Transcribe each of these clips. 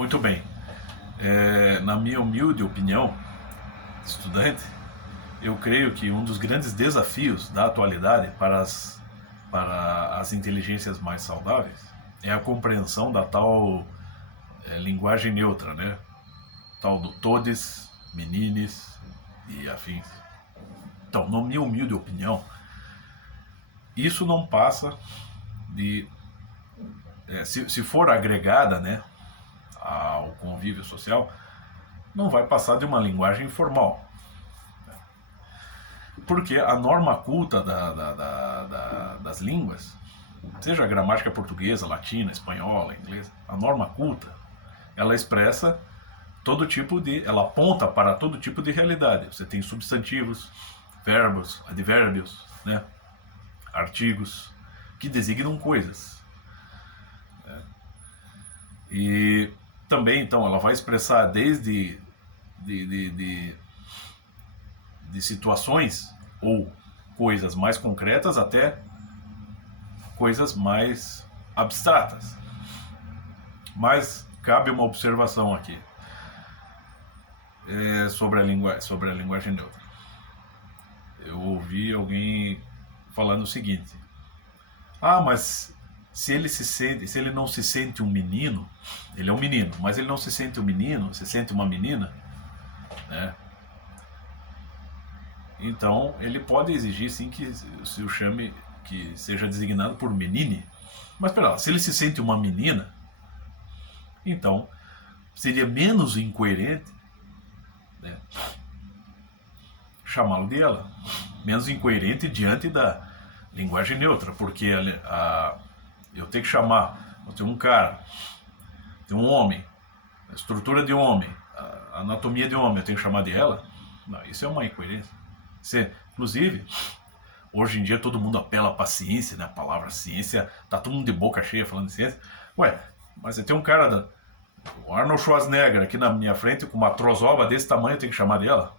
Muito bem. Na minha humilde opinião, estudante, eu creio que um dos grandes desafios da atualidade para as inteligências mais saudáveis é a compreensão da tal linguagem neutra, né? Tal do todes, menines e afins. Então, na minha humilde opinião, isso não passa de... se for agregada, né, ao convívio social, não vai passar de uma linguagem informal. Porque a norma culta das línguas, seja a gramática portuguesa, latina, espanhola, inglesa, a norma culta, ela expressa todo tipo de... ela aponta para todo tipo de realidade. Você tem substantivos, verbos, advérbios, né, artigos, que designam coisas. E também, então, ela vai expressar desde de situações ou coisas mais concretas até coisas mais abstratas. Mas cabe uma observação aqui sobre a linguagem neutra. Eu ouvi alguém falando o seguinte: mas se ele não se sente um menino, ele é um menino, mas ele não se sente um menino, se sente uma menina, né? Então ele pode exigir sim que se o chame, que seja designado por menine. Mas espera lá, se ele se sente uma menina, então seria menos incoerente, né, chamá-lo de ela. Menos incoerente diante da linguagem neutra, porque eu tenho que chamar, eu tenho um cara, tenho um homem, a estrutura de um homem, a anatomia de um homem, eu tenho que chamar de ela. Não, isso é uma incoerência. Inclusive, hoje em dia todo mundo apela para a ciência, né? A palavra ciência, tá todo mundo de boca cheia falando de ciência. Mas você tem um cara, o Arnold Schwarzenegger, aqui na minha frente, com uma trozoba desse tamanho, eu tenho que chamar de ela?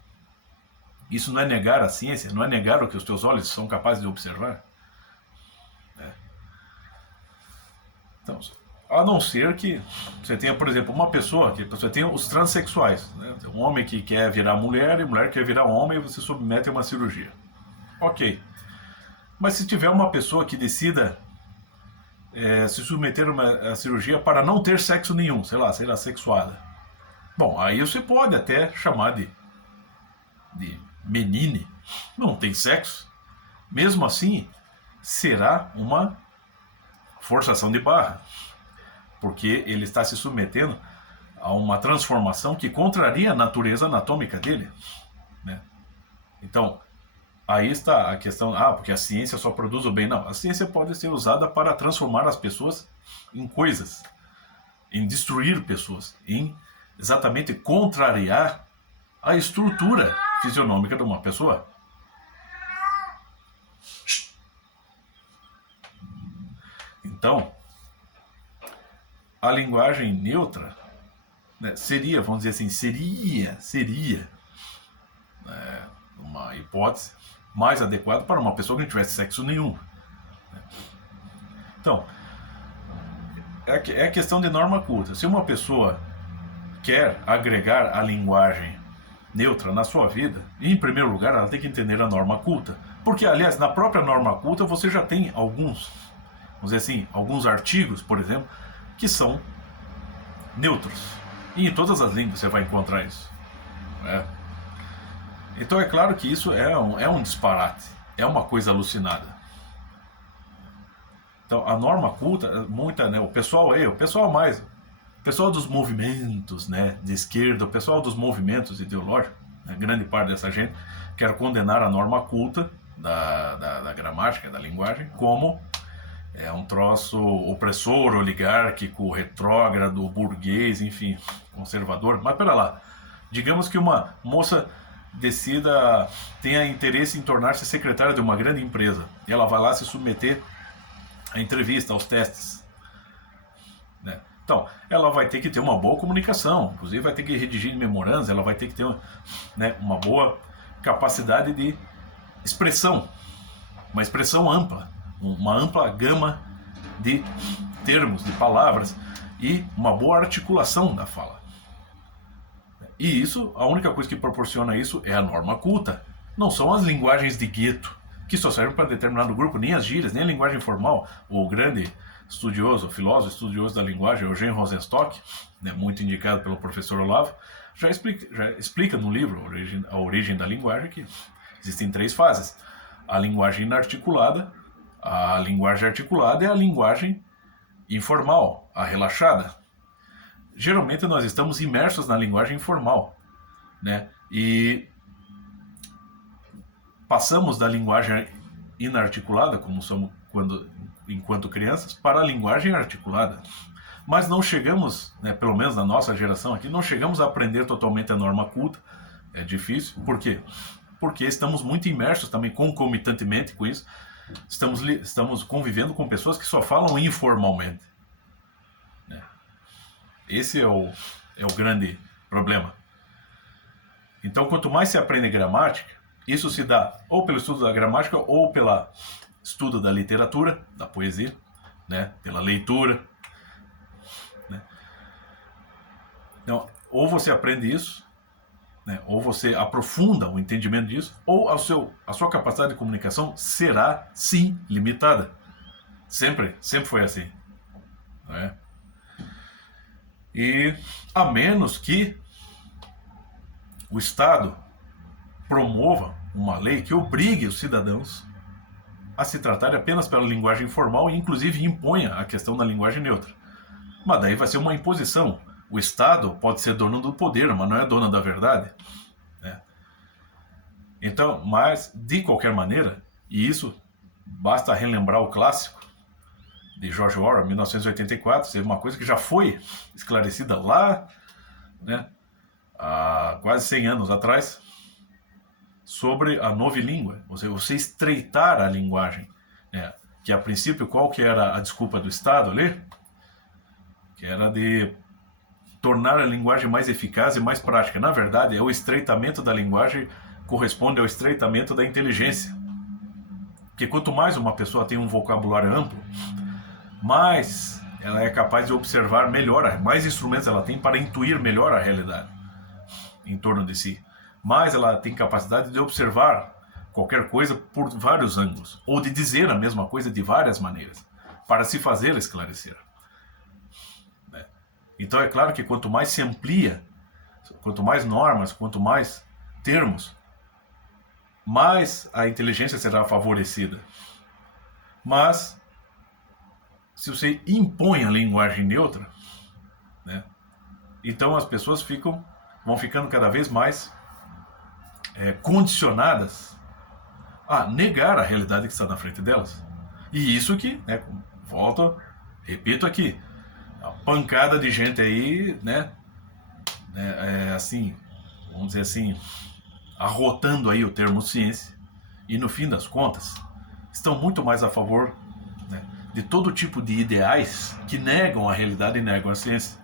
Isso não é negar a ciência? Não é negar o que os teus olhos são capazes de observar? Então, a não ser que você tenha, por exemplo, uma pessoa, que você tem os transexuais, né? Um homem que quer virar mulher e mulher que quer virar homem, e você submete a uma cirurgia. Ok. Mas se tiver uma pessoa que decida se submeter a uma cirurgia para não ter sexo nenhum, sei lá, ser assexuada, bom, aí você pode até chamar de menine, não tem sexo. Mesmo assim, será uma forçação de barra, porque ele está se submetendo a uma transformação que contraria a natureza anatômica dele, né? Então, aí está a questão, porque a ciência só produz o bem. Não, a ciência pode ser usada para transformar as pessoas em coisas, em destruir pessoas, em exatamente contrariar a estrutura fisionômica de uma pessoa. Então, a linguagem neutra, né, seria, vamos dizer assim, seria uma hipótese mais adequada para uma pessoa que não tivesse sexo nenhum. Então, é questão de norma culta. Se uma pessoa quer agregar a linguagem neutra na sua vida, em primeiro lugar, ela tem que entender a norma culta. Porque, aliás, na própria norma culta você já tem alguns, vamos dizer assim, alguns artigos, por exemplo, que são neutros. E em todas as línguas você vai encontrar isso. Então é claro que isso é um disparate, é uma coisa alucinada. Então a norma culta, né, o pessoal dos movimentos, né, de esquerda, o pessoal dos movimentos ideológicos, né, grande parte dessa gente quer condenar a norma culta da gramática, da linguagem, como um troço opressor, oligárquico, retrógrado, burguês, enfim, conservador. Mas pera lá, digamos que uma moça tenha interesse em tornar-se secretária de uma grande empresa, e ela vai lá se submeter à entrevista, aos testes, né? Então, ela vai ter que ter uma boa comunicação, inclusive vai ter que redigir memorandos, ela vai ter que ter uma boa capacidade de expressão, uma expressão ampla, uma ampla gama de termos, de palavras. e uma boa articulação da fala. E isso, a única coisa que proporciona isso é a norma culta. Não são as linguagens de gueto, que só servem para determinado grupo, nem as gírias, nem a linguagem formal. O grande estudioso, filósofo estudioso da linguagem, Eugene Rosenstock, né, muito indicado pelo professor Olavo, já explica no livro A Origem da Linguagem que existem 3 fases. A linguagem inarticulada, a linguagem articulada e a linguagem informal, a relaxada. Geralmente nós estamos imersos na linguagem informal, né? E passamos da linguagem inarticulada, como somos enquanto crianças, para a linguagem articulada. Mas não chegamos, né, pelo menos na nossa geração aqui, não chegamos a aprender totalmente a norma culta. É difícil. Por quê? Porque estamos muito imersos também concomitantemente com isso. Estamos convivendo com pessoas que só falam informalmente. Esse é o grande problema. Então, quanto mais se aprende gramática, isso se dá ou pelo estudo da gramática ou pelo estudo da literatura, da poesia, né? Pela leitura. Né? Então, ou você aprende isso, né? Ou você aprofunda o entendimento disso, ou a sua capacidade de comunicação será, sim, limitada. Sempre foi assim. Não é? E a menos que o Estado promova uma lei que obrigue os cidadãos a se tratar apenas pela linguagem formal e inclusive imponha a questão da linguagem neutra. Mas daí vai ser uma imposição. O Estado pode ser dono do poder, mas não é dono da verdade. Né? Então, mas de qualquer maneira, e isso basta relembrar o clássico de George Orwell, 1984, teve uma coisa que já foi esclarecida lá, né, há quase 100 anos atrás, sobre a novilíngua, ou seja, você estreitar a linguagem, né, que a princípio qual que era a desculpa do Estado ali? Que era de tornar a linguagem mais eficaz e mais prática. Na verdade, é o estreitamento da linguagem corresponde ao estreitamento da inteligência. Porque quanto mais uma pessoa tem um vocabulário amplo, mais ela é capaz de observar melhor, mais instrumentos ela tem para intuir melhor a realidade em torno de si. Mais ela tem capacidade de observar qualquer coisa por vários ângulos, ou de dizer a mesma coisa de várias maneiras, para se fazer esclarecer. Então é claro que quanto mais se amplia, quanto mais normas, quanto mais termos, mais a inteligência será favorecida. Mas se você impõe a linguagem neutra, né, então as pessoas vão ficando cada vez mais condicionadas a negar a realidade que está na frente delas. E isso que, né, repito aqui, a pancada de gente aí, né, assim, vamos dizer assim, arrotando aí o termo ciência, e no fim das contas, estão muito mais a favor, né, de todo tipo de ideais que negam a realidade e negam a ciência.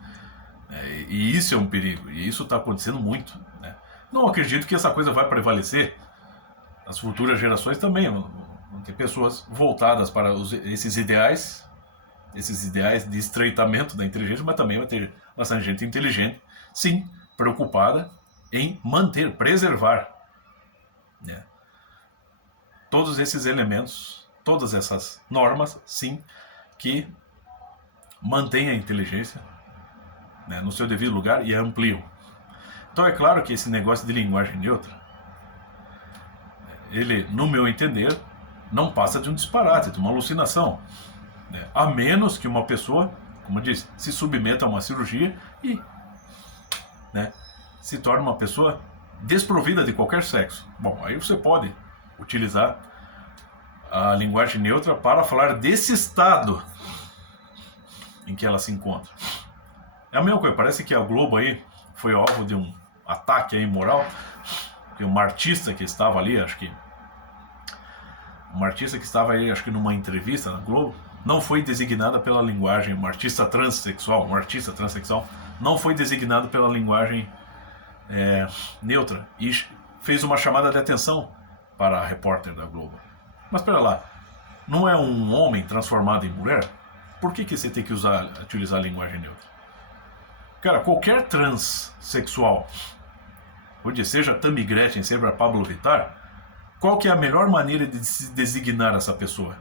E isso é um perigo, e isso está acontecendo muito. Né? Não acredito que essa coisa vai prevalecer. As futuras gerações também vão ter pessoas voltadas para esses ideais de estreitamento da inteligência, mas também vai ter bastante gente inteligente, sim, preocupada em preservar, né, todos esses elementos, todas essas normas, sim, que mantêm a inteligência, né, no seu devido lugar e a ampliam. Então é claro que esse negócio de linguagem neutra, ele, no meu entender, não passa de um disparate, de uma alucinação. A menos que uma pessoa, como eu disse, se submeta a uma cirurgia e, né, se torne uma pessoa desprovida de qualquer sexo. Bom, aí você pode utilizar a linguagem neutra para falar desse estado em que ela se encontra. É a mesma coisa, parece que a Globo aí foi alvo de um ataque aí moral, que uma artista que estava ali, numa entrevista na Globo, não foi designada pela linguagem, um artista transexual não foi designado pela linguagem neutra e fez uma chamada de atenção para a repórter da Globo. Mas espera lá, não é um homem transformado em mulher? Por que você tem que utilizar a linguagem neutra? Cara, qualquer transexual, seja Tammy Gretchen, seja Pablo Vittar, qual que é a melhor maneira de se designar essa pessoa?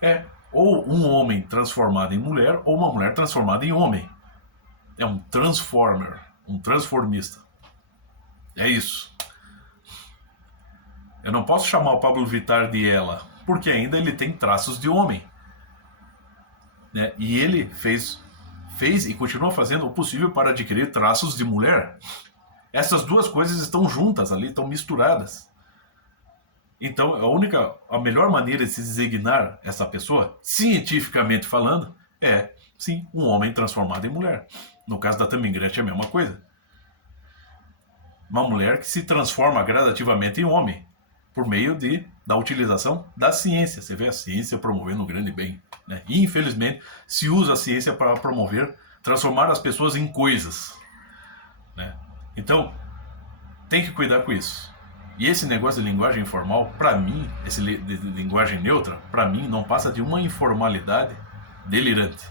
É ou um homem transformado em mulher ou uma mulher transformada em homem. É um transformer, um transformista. É isso. Eu não posso chamar o Pablo Vittar de ela, porque ainda ele tem traços de homem. Né? E ele fez e continua fazendo o possível para adquirir traços de mulher. Essas duas coisas estão juntas ali, estão misturadas. Então, a melhor maneira de se designar essa pessoa, cientificamente falando, é, sim, um homem transformado em mulher. No caso da Tammy Gretchen é a mesma coisa. Uma mulher que se transforma gradativamente em homem, por meio da utilização da ciência. Você vê a ciência promovendo um grande bem. Né? E, infelizmente, se usa a ciência para transformar as pessoas em coisas. Né? Então, tem que cuidar com isso. E esse negócio de linguagem informal, para mim, de linguagem neutra, para mim, não passa de uma informalidade delirante.